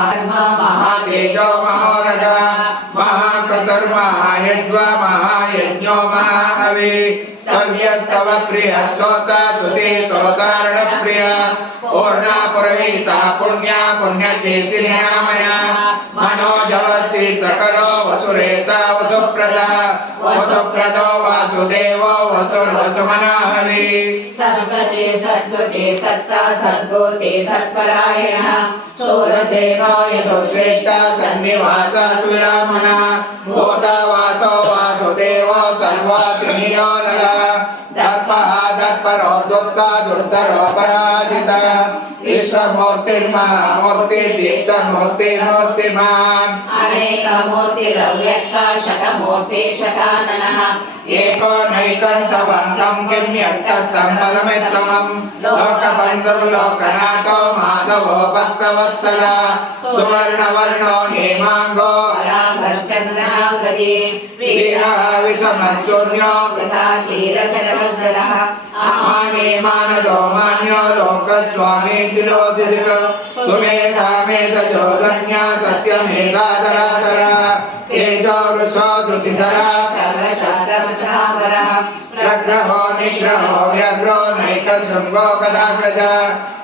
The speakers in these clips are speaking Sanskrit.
महातेजो महोरग महाक्रतुर्महायज्वा महायज्ञो महाहवि सव्यस्तव प्रिय स्तोता सुते स्तोतारण प्रिय पूर्णा पुरवीता पुण्या पुण्यचेतिन्यामया मनोजवसी सकरो वसुरेता वसुप्रदा वसुप्रदो वासुदेवो वसुर्वसुमनाहवि सर्वते सद्वते सत्ता सर्वोते सत्परायणः शूरसेनो यतो श्रेष्ठा सन्निवासा सुयामना भूता वासो वासुदेवो सर्वासिनियो नरः दर्पः दर्परो दुर्गा दुर्धरो पराजिता विश्वमूर्तिर्महामूर्ति दीप्तमूर्तिर्मूर्तिमान् अनेकमूर्तिरव्यक्ता शतमूर्ति शताननः एको नैकं सवङ्गं किं यत्तत्तं पदमित्तमं लोकबन्धुर्लोकनाथो माधवो भक्तवत्सला सुवर्णवर्णो हेमाङ्गो परागश्चन्द्रनागरी वीरः विषमसूर्यो गताशीलचरवज्रः माने मानदो मान्यो लोकस्वामी तिलोदिक सुमेधा मेधजोधन्या सत्यमेधाधराधरा तेजो वृषो धृतिधरा सर्वशास्त्रवृताम्बरः प्रग्रहो निग्रहो व्यग्रो नैकशृङ्गो गदाग्रज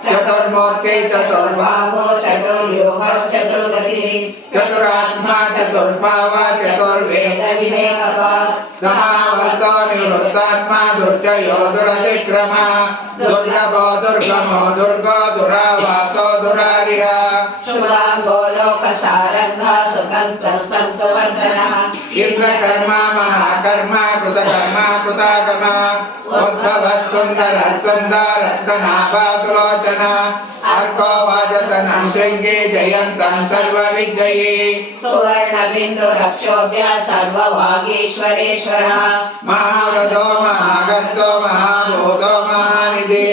चतुर्मूर्ति चतुर्बाहो चतुर्व्यूहश्चतुर्गतिः चतुरात्मा चतुर्भाव चतुर्वेदविवेकवान् समावर्तो निवृत्तात्मा दुर्जयो दुरतिक्रम दुर्लभो दुर्गमो दुर्गो दुरावासो दुरारिः शुभाङ्गो लोकसारङ्गः सुतन्तः सन्तुवर्धनः इंद्रकर्मा महाकर्मा कृतकर्मा कृतागमा उद्भव सुंदर सुंदर रत्नाभा सुलोचना अर्को वाजसनं शृंगे जयन्तं सर्वविजयी सुवर्णबिन्दुरक्षोभ्य सर्ववागीश्वरेश्वरः महाव्रतो महागन्तो महाभूतो महानिधि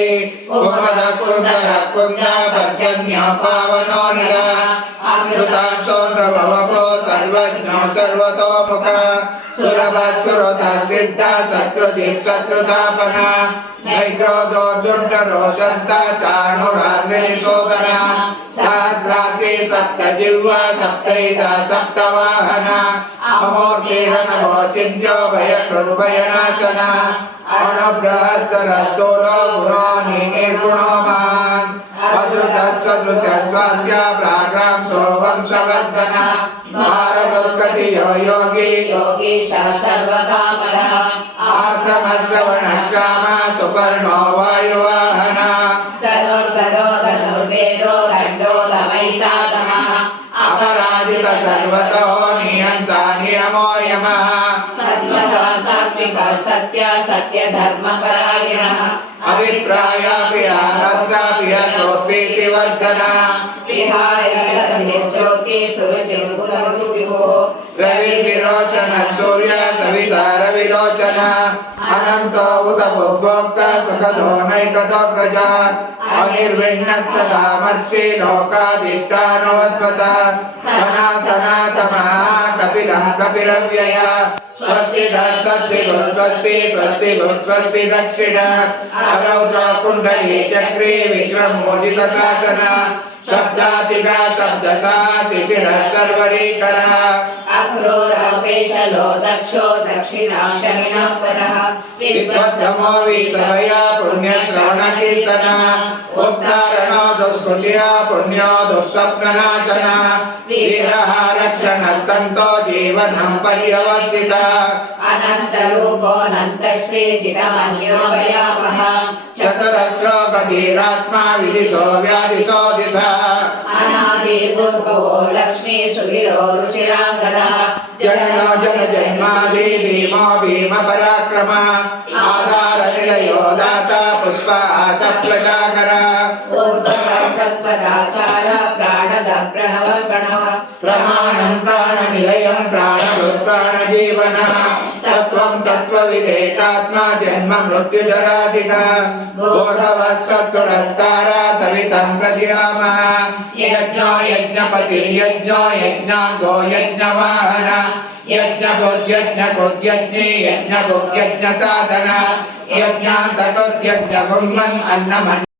कुमद कुन्दर कुन्द पर्जन्यो पावनो निर अमृतांशो प्रभवपो सर्वज्ञो सर्वतोमुख सुरभत्सुरता सिद्धा शत्रुजिः शत्रुतापना नैक्रोधो दुर्धरो शस्ता चाणुराग्निशोधना सहस्रार्थे सप्तजिह्वा सप्तैधा सप्तवाहना अमूर्तिरनभो चिन्त्यो भयकृद्भयनाशना अणुबृहत्तरस्थूलो गुणो निर्गुणो महान् अदृतस्वदृतस्वास्य प्राग्रांसो वंशवर्धना भारतोत्कटियो योगी योगीशः सर्वकामदः आश्रमश्रवणकामा सुपर्णो वायुवाहना धनुर्धरो धनुर्वेदो दण्डो दमैतातमः अपराजित सर्वतो नियन्ता नियमो यमः सत्त्वः सात्विकः सत्य सत्यधर्मपरायणः अभिप्राया प्रिया भद्रा प्रिया प्रीतिवर्धना विहाय ज्योति सुरुचिर्बुधविभो रविर्विरोचन सूर्य सविता रविलोचन अनंतो उत भोक्ता सुखदो नैकतो प्रजा अनिर्विण्णः सदा मर्षि लोकाधिष्ठानवद्वता सनातनतमः कपिलः कपिलव्यय स्वस्ति स्वस्ति स्वस्ति स्वस्ति स्वस्ति दक्षिण अरौद्र कुण्डली चक्रे विक्रमोदितशासन शब्दातिगा शब्दसा शिशिरः सर्वरीकरः अक्रूरपेशलो दक्षो दक्षिणाक्षमिणः परः विद्वद्गमो वीतभया पुण्यश्रवणकीर्तना उद्धारणो दुष्कृत्या पुण्यो दुःस्वप्ननाशना वीरः रक्षणः सन्तो जीवनं पर्यवसिता अनन्तरूपोऽनन्तश्रीजितमन्यो भयावः चतुरस्रो गभीरात्मा विदिशो व्यादिशो दिशा अनादिपूर्वो लक्ष्मी सुवीरो रुचिराङ्गदः जननो जन जन्मादि भीमो भीम पराक्रम आधार निलयो दाता पुष्पास प्रजाकर सत्पदाचार प्राणद प्रणव प्रणव प्रमाणं प्राणनिलयं प्राणभूत् प्राणजीवन तत्त्वं तत्त्वविदेतात्मा जन्म मृत्युजराधिका बोधवस्सुरस्तार सवितं प्रतिहामः यज्ञो यज्ञपतिर्यज्ञो यज्ञाङ्गो यज्ञवाहन यज्ञभुज्यज्ञकृद्यज्ञे यज्ञभुज्यज्ञसाधन यज्ञान्तकृद्यज्ञगुम्मन् अन्नमन्